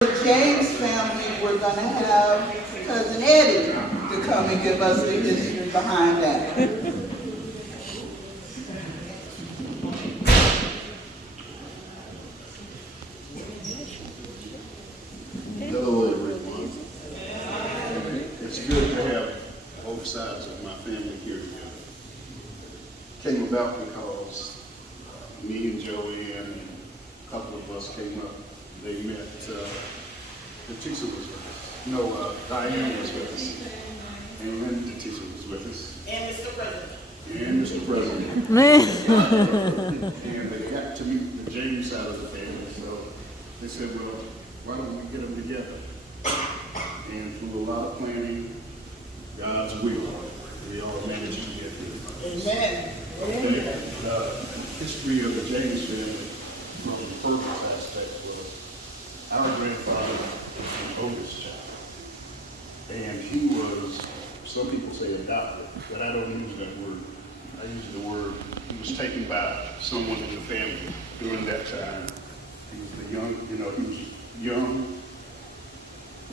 The James family, we're going to have Cousin Eddie to come and give us the history behind that. Hello, everyone. It's good to have both sides of my family here together. Came about because me and Joey and a couple of us came up. They met, Leticia was with us. No, Diane was with us. And Leticia was with us. And Mr. President. And Mr. President. And they got to meet the James side of the family, so they said, well, why don't we get them together? And through a lot of planning, God's will, we all managed to get here. Amen. Okay. The history of the James family from the first aspect was our grandfather was the oldest child. And he was, some people say adopted, but I don't use that word. I use the word, he was taken by someone in the family during that time. He was the young, he was young.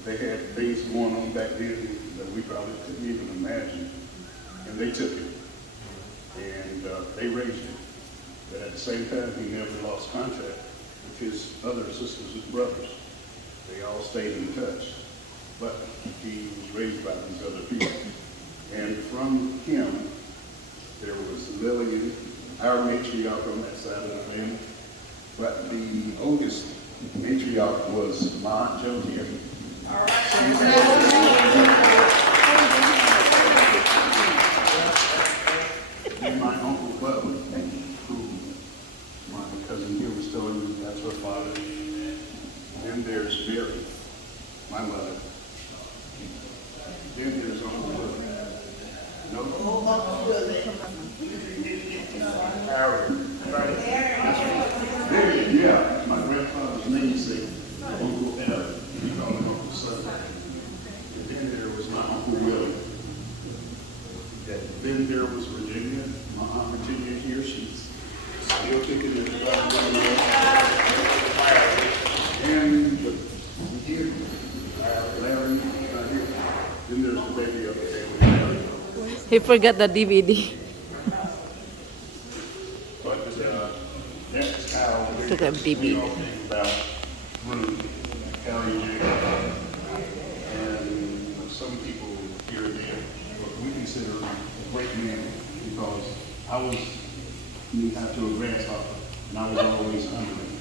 They had things going on back then that we probably couldn't even imagine. And they took him. And they raised him. But at the same time, he never lost contact with his other sisters and brothers. They all stayed in touch. But he was raised by these other people. And from him, there was Lillian, our matriarch on that side of the family. But the oldest matriarch was Ma Aunt Jo here. All right. And my uncle Butler, who my cousin here was telling you, that's her father. Then there's Mary, my mother. Then there's Uncle Butler. No? Aaron. Right? There, yeah, my grandfather's namesake, Uncle Aaron. We call him Uncle Son. And then there was my Uncle Willie. Then there was Virginia, my Aunt Virginia here. She's still kicking it. And here, Larry, right here. Then there's the baby up there with Larry. He forgot the DVD. But that's how Took a we all think about Ruth, Ellie, Jacob, and some people here and there, but we consider him a great man because I was knee high to a grasshopper, and I was always under him.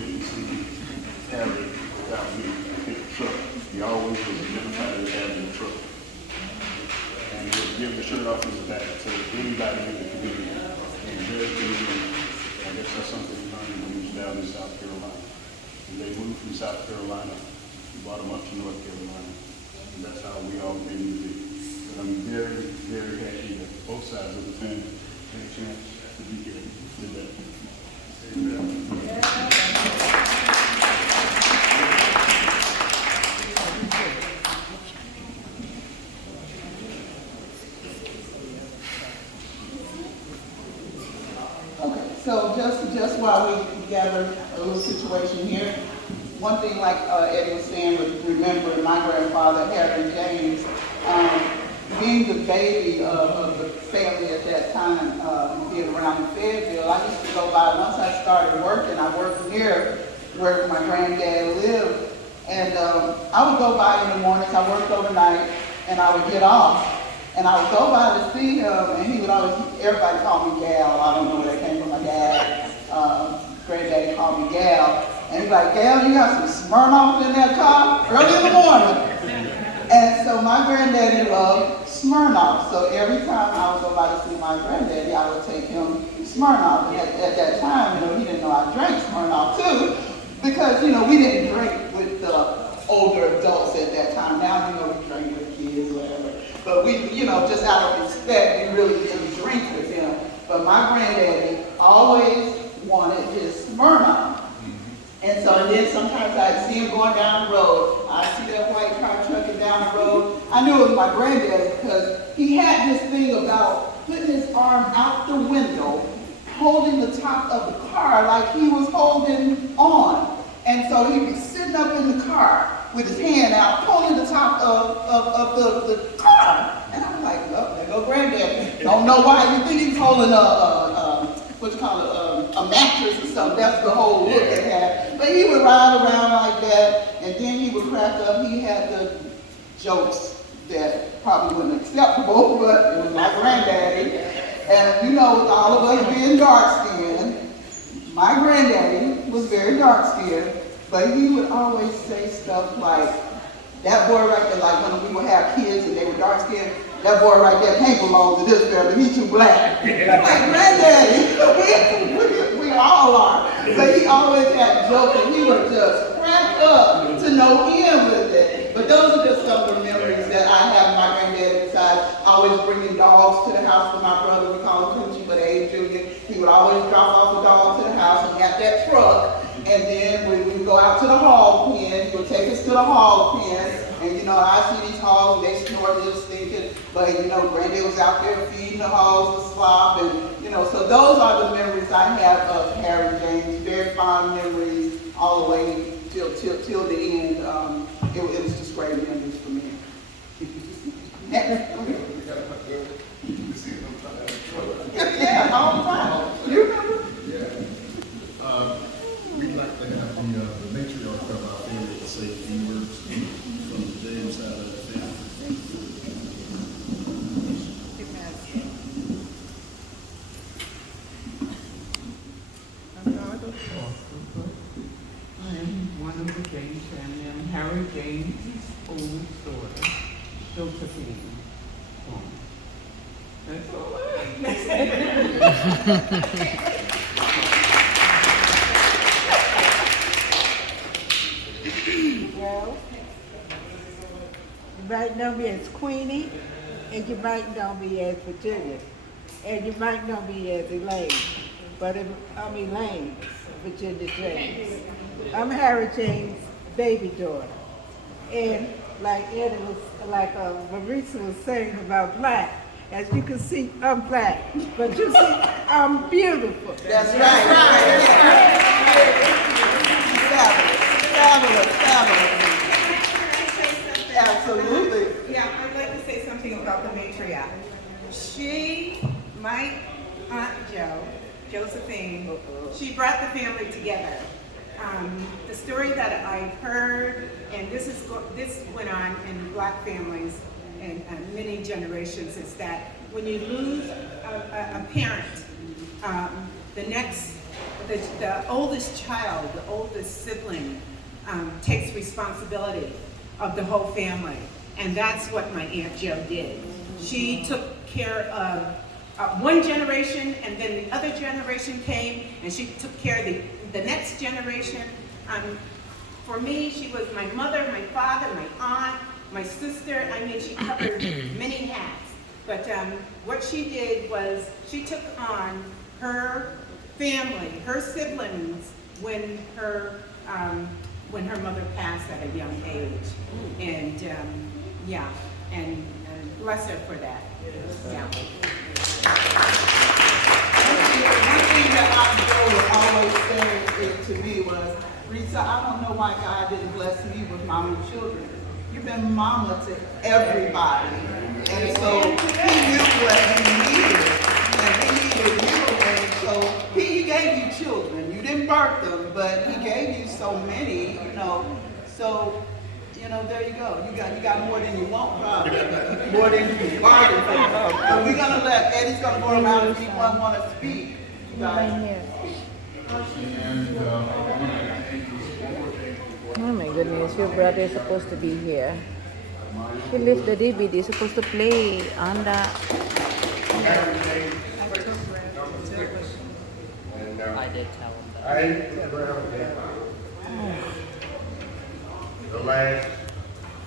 You didn't see Harry without me in the truck. He always was identified as having a truck. And he would give the shirt off his back to anybody in the community. And very community, I guess that's something he learned when he was down in South Carolina. And they moved from South Carolina, we brought him up to North Carolina. And that's how we all came to be. But I'm very, very happy that both sides of the family had a chance to be here today. Amen. Okay, so just while we gather a little situation here, one thing like Eddie was saying was remembering my grandfather, Harry James, being the baby of the family at that time, being around in Fayetteville, I used to go by, once I started working, I worked near where my granddad lived, and I would go by in the mornings, I worked overnight, and I would get off. And I would go by to see him, and he would always, everybody called me Gal. I don't know where that came from, my dad. Granddaddy called me Gal. And he's like, Gal, you got some Smirnoff in that car early in the morning. And so my granddaddy loved Smirnoff. So every time I would go by to see my granddaddy, I would take him Smirnoff. And at that time, he didn't know I drank Smirnoff too, because, we didn't drink with the older adults at that time. Now, we drink with kids, whatever. But we, just out of respect, we really didn't drink with him. But my granddaddy always wanted his Smirnoff. And then sometimes I'd see him going down the road. I'd see that white car trucking down the road. I knew it was my granddaddy because he had this thing about putting his arm out the window, holding the top of the car like he was holding on. And so he'd be sitting up in the car with his hand out, pulling the top of the car. And I'm like, oh, there go granddaddy. Don't know why you think he's holding what you call it, a mattress or something. That's the whole look it had. But he would ride around like that, and then he would crack up. He had the jokes that probably wasn't acceptable, but it was my granddaddy. And you know, with all of us being dark-skinned, my granddaddy was very dark-skinned, but he would always say stuff like, that boy right there, like when we would have kids and they were dark-skinned, that boy right there can't belong to this family, he's too black. I'm like, granddaddy, we all are. But he always had jokes and he would just crack up to no end with it. But those are just some of the memories that I have of my granddaddy, besides always bringing dogs to the house for my brother. We call him Coochie, but Abe Jr. He would always drop off the dog to the house and have that truck. And then when we go out to the hog pen, he would take us to the hog pen. And you know, I see these hogs, they snort, little stinking. But you know, Granddad was out there feeding the hogs the slop. And you know, so those are the memories I have of Harry James. Very fond memories all the way till the end. It was just great memories for me. Yeah, all the time. You remember? We'd like to have the matriarch of our family to say a few words from the James side of the family. I am one of the James family. I'm Harry James' oldest daughter, Josephine. That's all Well, you might know me as Queenie, and you might know me as Virginia, and you might know me as Elaine, but I'm Elaine, Virginia James. I'm Harry James' baby daughter, and like Eddie was, like Marisa was saying about black, as you can see, I'm black, but you see, I'm beautiful. That's right. Fabulous. Absolutely. Yeah, I'd like to say something about the matriarch. My Aunt Josephine, she brought the family together. The story that I've heard, and this went on in black families and many generations, is that when you lose a parent, the oldest child, the oldest sibling, takes responsibility of the whole family. And that's what my Aunt Jo did. She took care of one generation, and then the other generation came, and she took care of the next generation. For me, she was my mother, my father, my aunt, my sister. I mean, she covered many hats. But what she did was she took on her family, her siblings, when her mother passed at a young age. And and bless her for that. Yeah. One thing that Aunt Jo would always say to me was, Rita, I don't know why God didn't bless me with mama children. You've been mama to everybody. And so he knew what he needed. And he needed you. And so he gave you children. You didn't birth them, but he gave you so many, you know. So, you know, there you go. You got more than you want, probably. More than you can bargain for. But we're gonna let Eddie's gonna go around if anyone want to speak. You guys. Oh my goodness, your brother is supposed to be here. He left the DVD, supposed to play on the... I did tell him that. I ain't around there. The last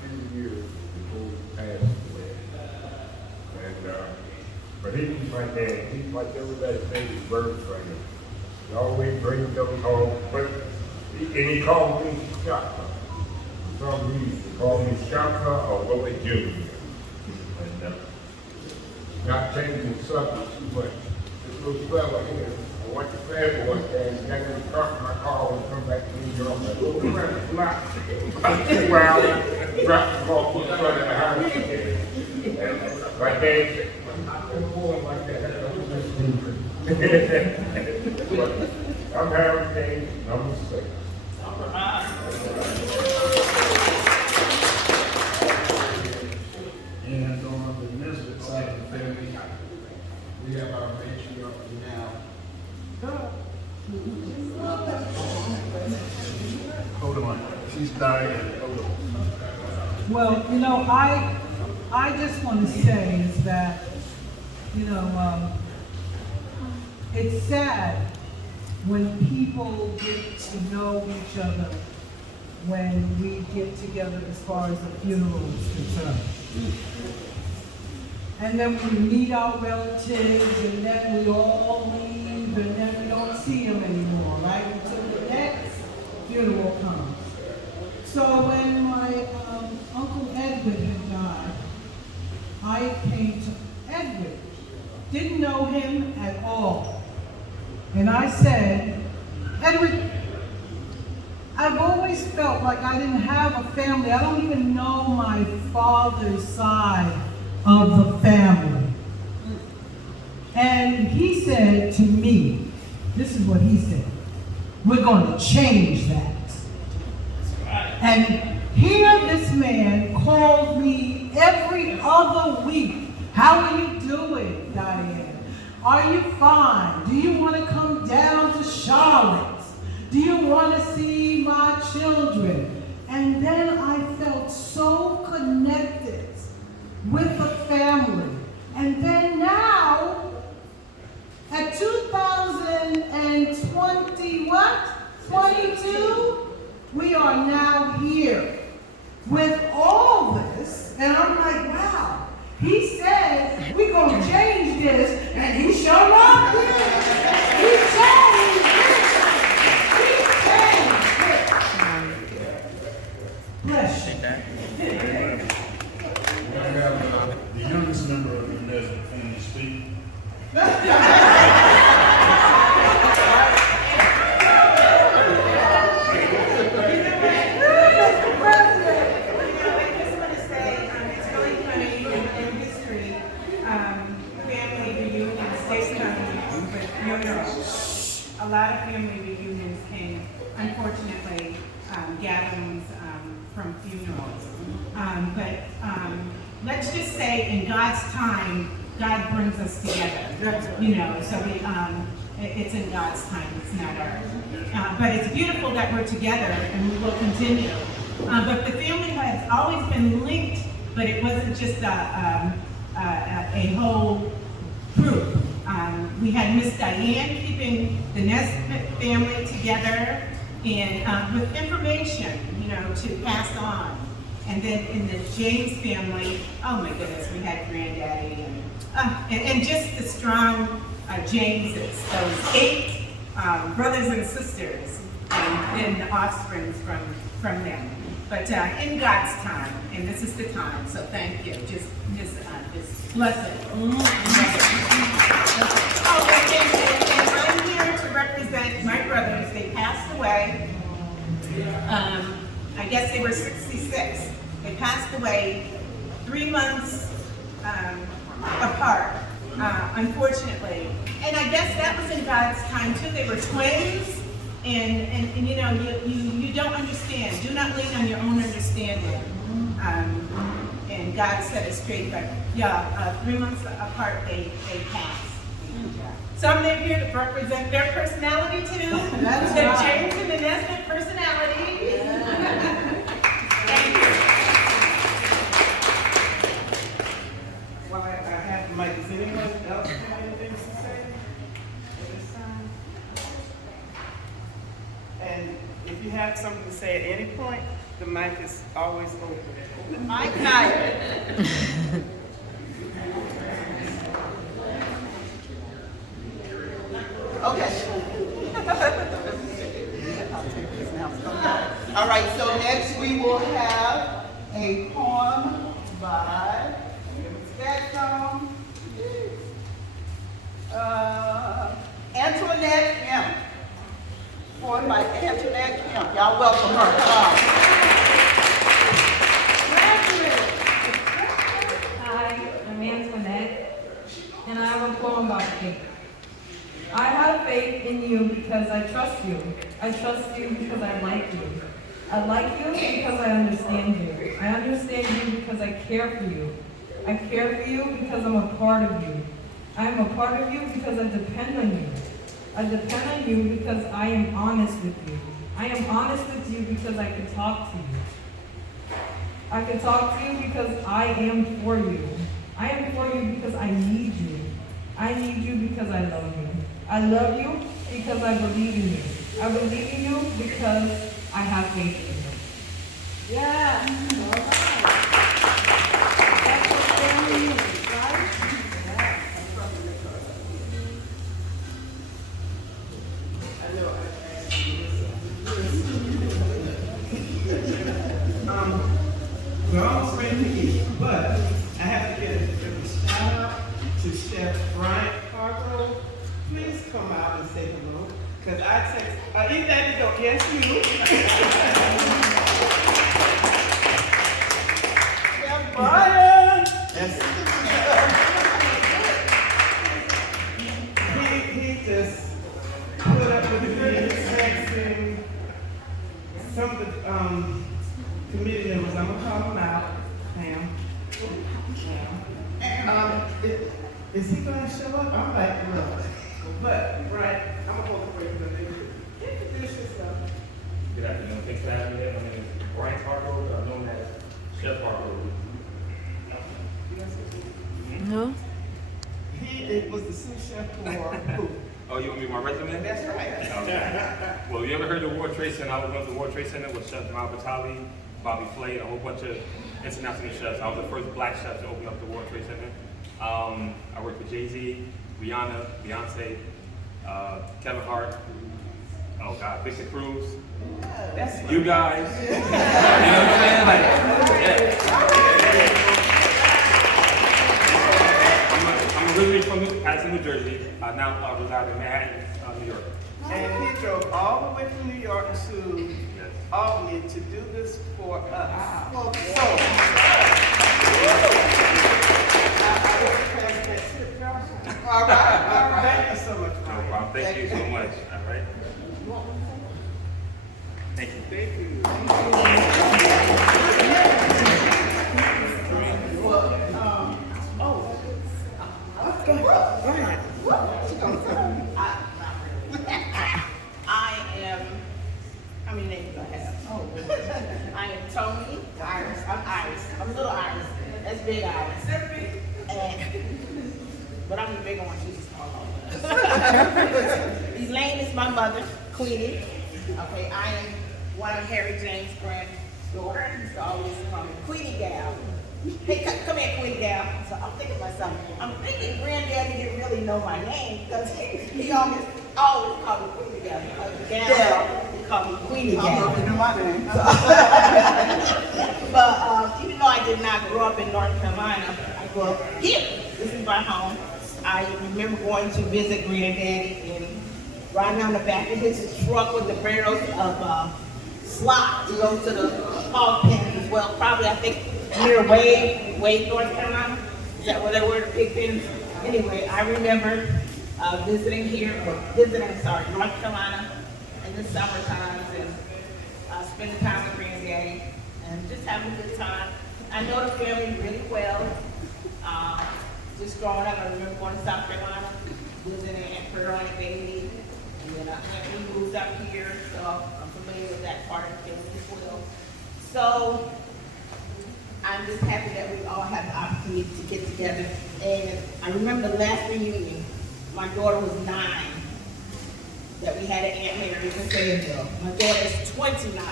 few years before he passed away. And, but he was like that. He's like everybody's favorite bird trainer. He always brings those home. But, and he called me Shaka. For some reason, he called me Shaka or Willie Jr. And, not changing the subject too much. This little fella here, I went to Fairboy and got in the truck in my car and come back to New York. I go, where the block? About 2 hours, dropped the ball, put the front of the house again. And my dad said, I'm going like that. I'm just stupid. But I'm Harry James, number 6. And on the Nesbit side of the family, we have our matriarch now. Hold on, she's dying. Hold on. Well, you know, I just want to say is that, you know, it's sad when people get to know each other when we get together as far as the funeral is concerned. And then we meet our relatives, and then we all leave, and then we don't see them anymore, right? Until the next funeral comes. So when my Uncle Edward had died, I came to Edward. Didn't know him at all. And I said, Edward, I've always felt like I didn't have a family. I don't even know my father's side of the family. And he said to me, this is what he said, we're going to change that. And here this man called me every other week. How are you doing, Diane? Are you fine? Do you want to come down to Charlotte? Do you want to see my children? And then I felt so connected with the family. And then now, at 2020, what? 22, we are now here with all this. And I'm like, wow. He said, we're going to change this. And he showed up here. He changed it. He changed it. Bless you. We have the youngest member of the Nesbit family speak. A lot of family reunions came, unfortunately, gatherings from funerals. But let's just say in God's time, God brings us together. You know, so it's in God's time, it's not ours. But it's beautiful that we're together and we will continue. But the family has always been linked, but it wasn't just a whole group. We had Miss Diane keeping the Nesbit family together and with information, you know, to pass on. And then in the James family, oh my goodness, we had Granddaddy and just the strong Jameses, those 8 brothers and sisters, and the offsprings from them. But in God's time, and this is the time, so thank you. Just blessed. Oh, and I'm here to represent my brothers. They passed away. I guess they were 66. They passed away 3 months apart, unfortunately. And I guess that was in God's time too. They were twins. And you know, you don't understand. Do not lean on your own understanding. And God set it straight, but yeah, 3 months apart they passed. So I'm here to represent their personality too. That's the right. James and the Nesbit personality. Thank you. Well, I have the mic. Does anyone else have anything to say at this time? And if you have something to say at any point, the mic is always open. Mike Knight. Okay. All right, so next we will have a poem by that song. Antoinette Kemp. Born by Antoinette Kemp. Y'all welcome her. Come Hi, I'm Antoinette, and I was born by faith. I have faith in you because I trust you. I trust you because I like you. I like you because I understand you. I understand you because I care for you. I care for you because I'm a part of you. I am a part of you because I depend on you. I depend on you because I am honest with you. I am honest with you because I can talk to you. I can talk to you because I am for you. I am for you because I need you. I need you because I love you. I love you because I believe in you. I believe in you because I have faith in you. Yeah. All right. That's what family is, right? Yeah. We're almost ready to eat, but I have to give a shout out to Chef Bryant Hargrove. Please come out and say hello, because I text, is that the yes, you? Chef Bryant! He just put up with the texting. Some of the committee members, I'm gonna call them out. Pam. Is he gonna show up? I'm like, no. But, right, I'm gonna hold the break for the introduce yourself. Good afternoon. Thanks for having me here. My name is Brian Hargrove, known as Chef Hargrove. No? He was the sous chef for who? Oh, you want me my resume? That's right. Okay. Well, you ever heard of the World Trade Center? I was going to the World Trade Center with Chef Mal Batali, Bobby Flay, and a whole bunch of international chefs. I was the first black chef to open up the World Trade Center. I worked with Jay-Z, Rihanna, Beyonce, Kevin Hart, oh God, Victor Cruz, you guys. You know what I'm saying? Like, I'm originally from Addison, New Jersey. I now reside in Manhattan, New York. And he drove all the way from New York to Albany to do this for us. Well, so, all right. Thank you so much. No problem. Thank you so much. All right. Thank you. Thank you. How many names do I have? Oh, I am Tony Iris. I'm Iris. I'm little Iris. That's big Iris. But I'm the bigger one. She's a small one. Elaine is my mother, Queenie. Okay, I am one of Harry James' granddaughter. He used to always call me Queenie Gal. Hey, come here, Queenie Gal. So I'm thinking to myself, I'm thinking Granddaddy didn't really know my name because he always called me Queenie Gal. Gal. He called me Queenie Gal. I don't know my name. But even though I did not grow up in North Carolina, I grew up here. This is my home. I remember going to visit Granddaddy and riding on the back of his truck with the barrels of slop to go to the hog pen as well. Probably, I think, near Wade, North Carolina. Is that where they were, the pig pens? Anyway, I remember visiting North Carolina in the summer times and spending time with Granddaddy and just having a good time. I know the family really well. Just growing up, I remember going to South Carolina, visiting Aunt Pearl and Bailey, and then we moved up here, so I'm familiar with that part of the family as well. So I'm just happy that we all have the opportunity to get together. And I remember the last reunion, my daughter was 9, that we had at Aunt Mary's in Fayetteville. My daughter is 29.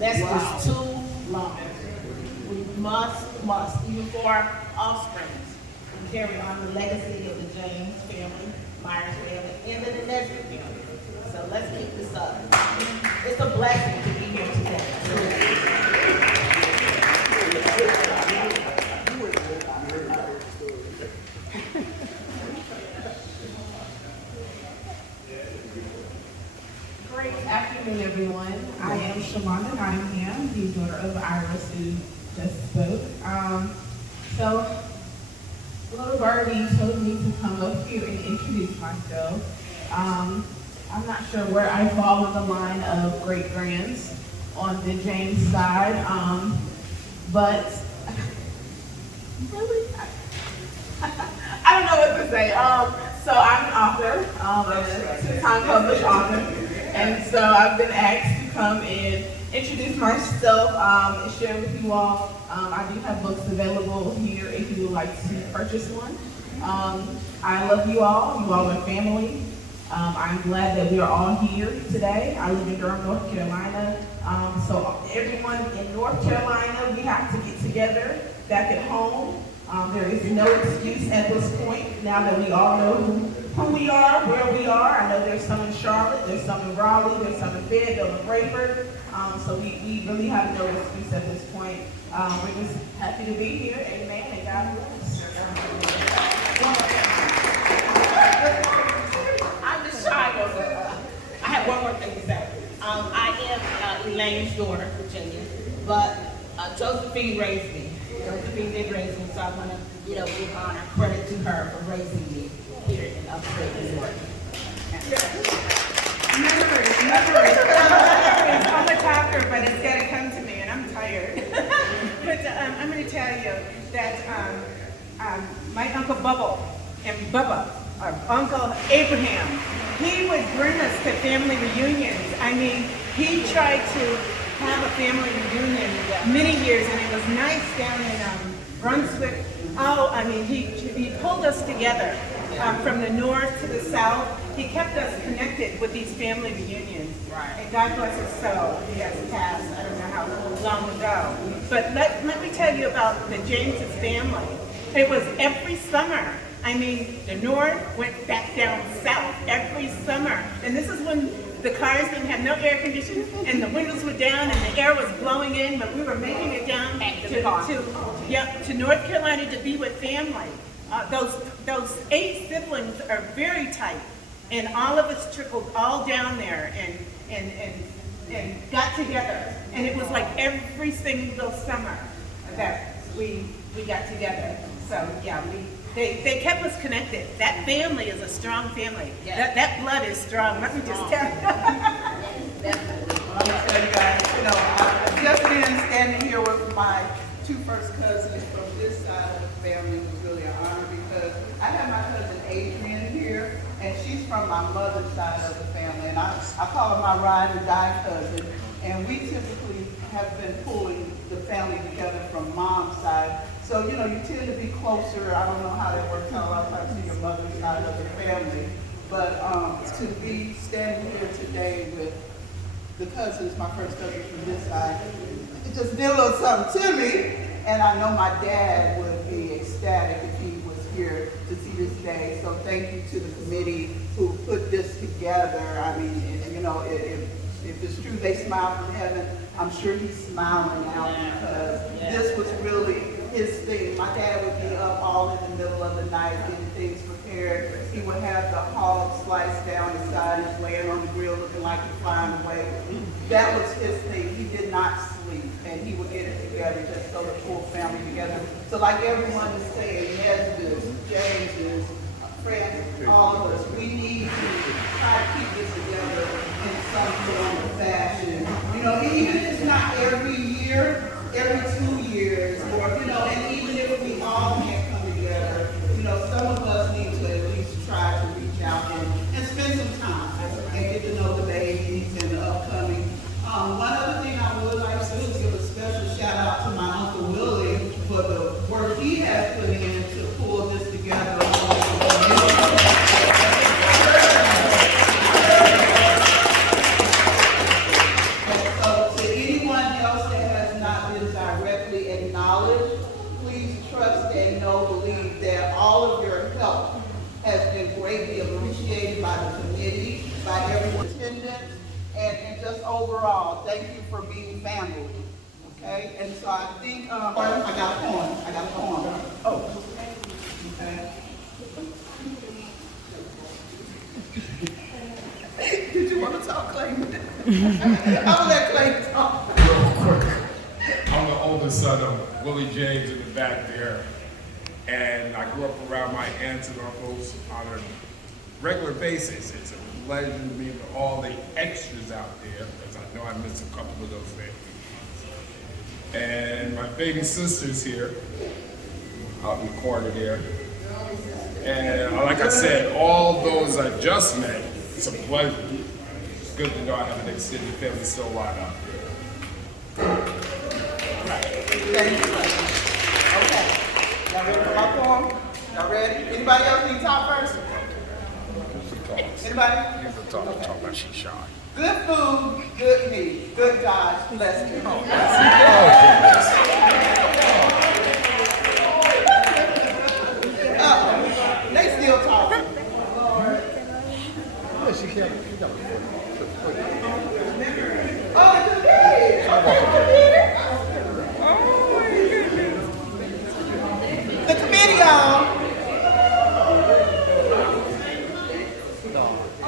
That's just too long. We must, even for our offspring, carry on the legacy of the James family, Myers family, and the Nesbit family. So let's keep this up. It's a blessing to be here today. Iris who just spoke. So, little birdie told me to come up here and introduce myself. I'm not sure where I fall in the line of great-grands on the James side, but really, I don't know what to say. So I'm an author, a two-time published author, and so I've been asked to come and introduce myself and share with you all. I do have books available here if you would like to purchase one. I love you all. You all are family. I'm glad that we are all here today. I live in Durham, North Carolina. So everyone in North Carolina, we have to get together back at home. There is no excuse at this point, now that we all know who we are, where we are. I know there's some in Charlotte, there's some in Raleigh, there's some in Fayetteville and Rayford. So we really have no excuse at this point. We're just happy to be here, amen, and God bless. I'm just shy of I have one more thing to say. I am Elaine's daughter, Virginia, but Josephine raised me. Josephine did raise me, so I want to, give honor, credit to her for raising me here in upstate New York. Memories. I'm a talker, but it's got to come to me, and I'm tired. But I'm going to tell you that my Uncle Bubba and Bubba, Uncle Abraham, he would bring us to family reunions. I mean, he tried to have a family reunion many years, and it was nice down in Brunswick. Oh, I mean, he pulled us together from the north to the south. He kept us connected with these family reunions. Right. And God bless his soul. He has passed, I don't know how long ago. But let me tell you about the James's family. It was every summer. I mean, the north went back down south every summer. And this is when the cars didn't have no air conditioning, and the windows were down, and the air was blowing in, but we were making it down to North Carolina to be with family. Those 8 siblings are very tight, and all of us trickled all down there and got together. And it was like every single summer that we got together. So yeah, They kept us connected. That family is a strong family. Yes. That blood is strong. Let me just tell you. Definitely. Well, I'm gonna tell you guys, I've just been standing here with my 2 first cousins from this side of the family was really an honor because I have my cousin Adrian here, and she's from my mother's side of the family, and I call her my ride or die cousin, and we typically have been pulling the family together from mom's side. So, you tend to be closer. I don't know how that works out a lot of times to your mother's side of the family. But to be standing here today with the cousins, my first cousins from this side, it just did a little something to me. And I know my dad would be ecstatic if he was here to see this day. So thank you to the committee who put this together. I mean, if it's true they smile from heaven, I'm sure he's smiling now because this was really his thing. My dad would be up all in the middle of the night getting things prepared. He would have the hog sliced down his side and laying on the grill looking like he's flying away. That was his thing. He did not sleep, and he would get it together just so the full family together. So like everyone is saying, Nesbit, James, friends, all of us, we need to try to keep this together in some form of fashion. Even if it's not every year, every 2 years, or, and even if we all can't come together, some of us need to at least try to reach out and spend some time and get to know the babies and the upcoming. One other thing I would like to do is give a special shout out to my Uncle Willie for the work he has put in to pull this together. Believe that all of your help has been greatly appreciated by the committee, by everyone's attendance, and just overall, thank you for being family. Okay, and so I think I got a poem. Oh, okay. Did you want to talk, Clay? I'm gonna let Clay talk. Real quick. I'm the oldest son of Willie James in the back there. And I grew up around my aunts and uncles on a regular basis. It's a pleasure to meet all the extras out there, because I know I missed a couple of those things. And my baby sister's here, out in the corner there. And like I said, all those I just met, it's a pleasure. It's good to know I have an extended family still alive out there. Thank you. Okay. Y'all ready for my poem? Y'all ready? Anybody else need to talk first? Anybody? Talk about she shy. Good food, good meat, good God, bless me home. They still talking. She can't. Oh, it's a the committee, y'all.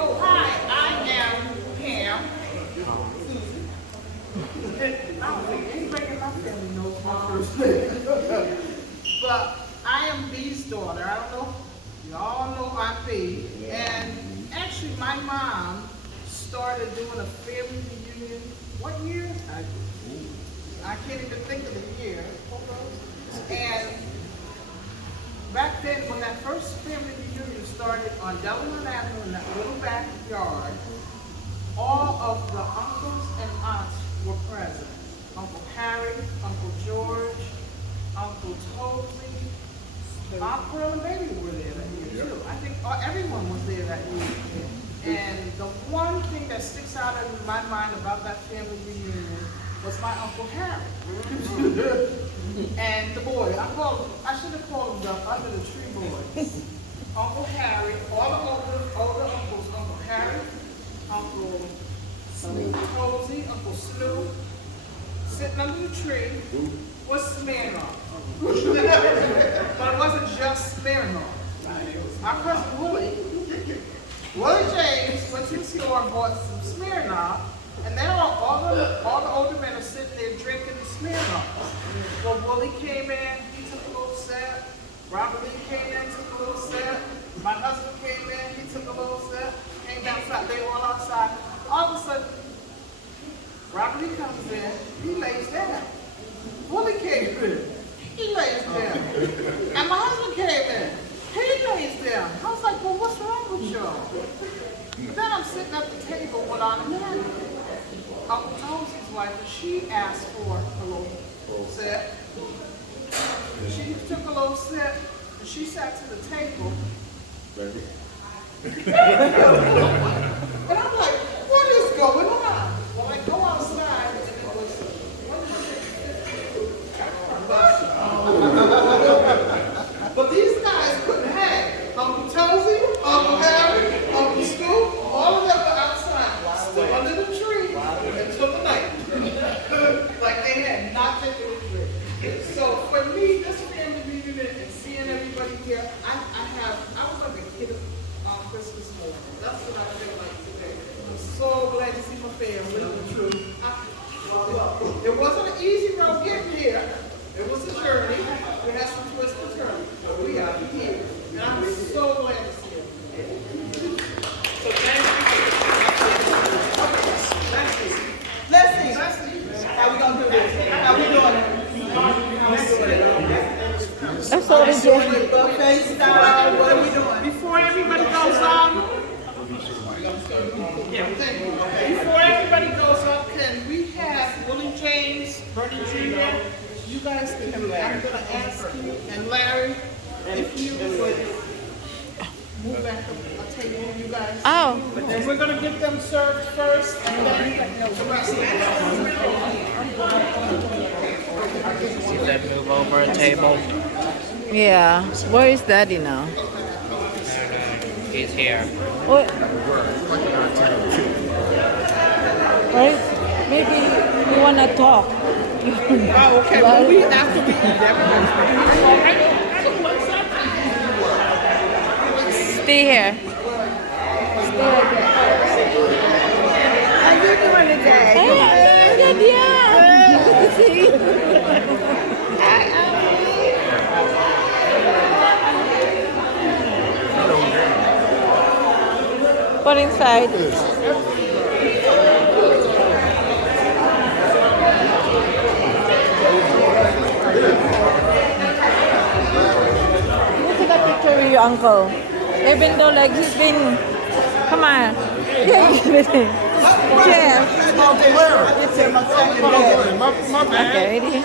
Oh, hi, I am Pam. Susan. I don't think anybody in my family knows my first name. But I am Bee's daughter. I don't know, you all know Aunt Bee. And actually, my mom started doing a family reunion. What year? I can't even think of the year. And back then, when that first family reunion started on Delaware Avenue in that little backyard, all of the uncles and aunts were present. Uncle Harry, Uncle George, Uncle Toby, Aunt Pearl and Baby were there that year too. I think everyone was there that year. And the one thing that sticks out in my mind about that family reunion was my Uncle Harry. And the boy, I should have called them the under the tree boys. Uncle Harry, all the older uncles, Uncle Harry, Uncle Cozy, Uncle Snoop, sitting under the tree was Smirnoff. But it wasn't just Smirnoff. Our cousin Willie James went to the store and bought some Smirnoff, and then all the older men are sitting there drinking the Smirnoff. Well, Willie came in, he took a little sip. Robert Lee came in, took a little sip. My husband came in, he took a little sip. Came outside, they were all outside. All of a sudden, Robert Lee comes in, he lays down. Willie came in, he lays down. And my husband came in, he lays down. I was like, well, what's wrong with y'all? Then I'm sitting at the table with Aunt Amanda, Uncle Tosy's wife, and she asked for a little sip. She took a little sip, and she sat to the table. And I'm like, what is going on? Well, I go outside, and it was, but these guys couldn't hang. Uncle Tozy, Uncle Harry, Uncle Scoop, all of them were outside, still under the tree until the night. Like they had nothing to do with it. So for me, this family reunion and seeing everybody here, I was like a kid on Christmas morning. That's what I feel like today. I'm so glad to see my family. It wasn't an easy road getting here. It was a journey. We had some twists and turns, but we are here. And I'm so glad to see you. So thank you. Let's see. How we gonna do this? How we doing? That's all we do. Buffet style. What are we doing? Before everybody goes on, Before everybody goes up, can we have Willie James, Bernie Jr., you guys can, I'm gonna ask you, and Larry, if you would move back a table, you guys. Oh. And we're gonna get them served first, and then the rest of You said move over a table. Yeah. Where is Daddy now? He's here. What? Right? Maybe you wanna talk. Oh, okay, well, we have to be Stay here. How you doing today? Hey, good, yeah. Good to see Put inside. You take a picture with your uncle. Even though like he's been, come on. Yeah, Jeff. It's in my second bed. Okay, ready?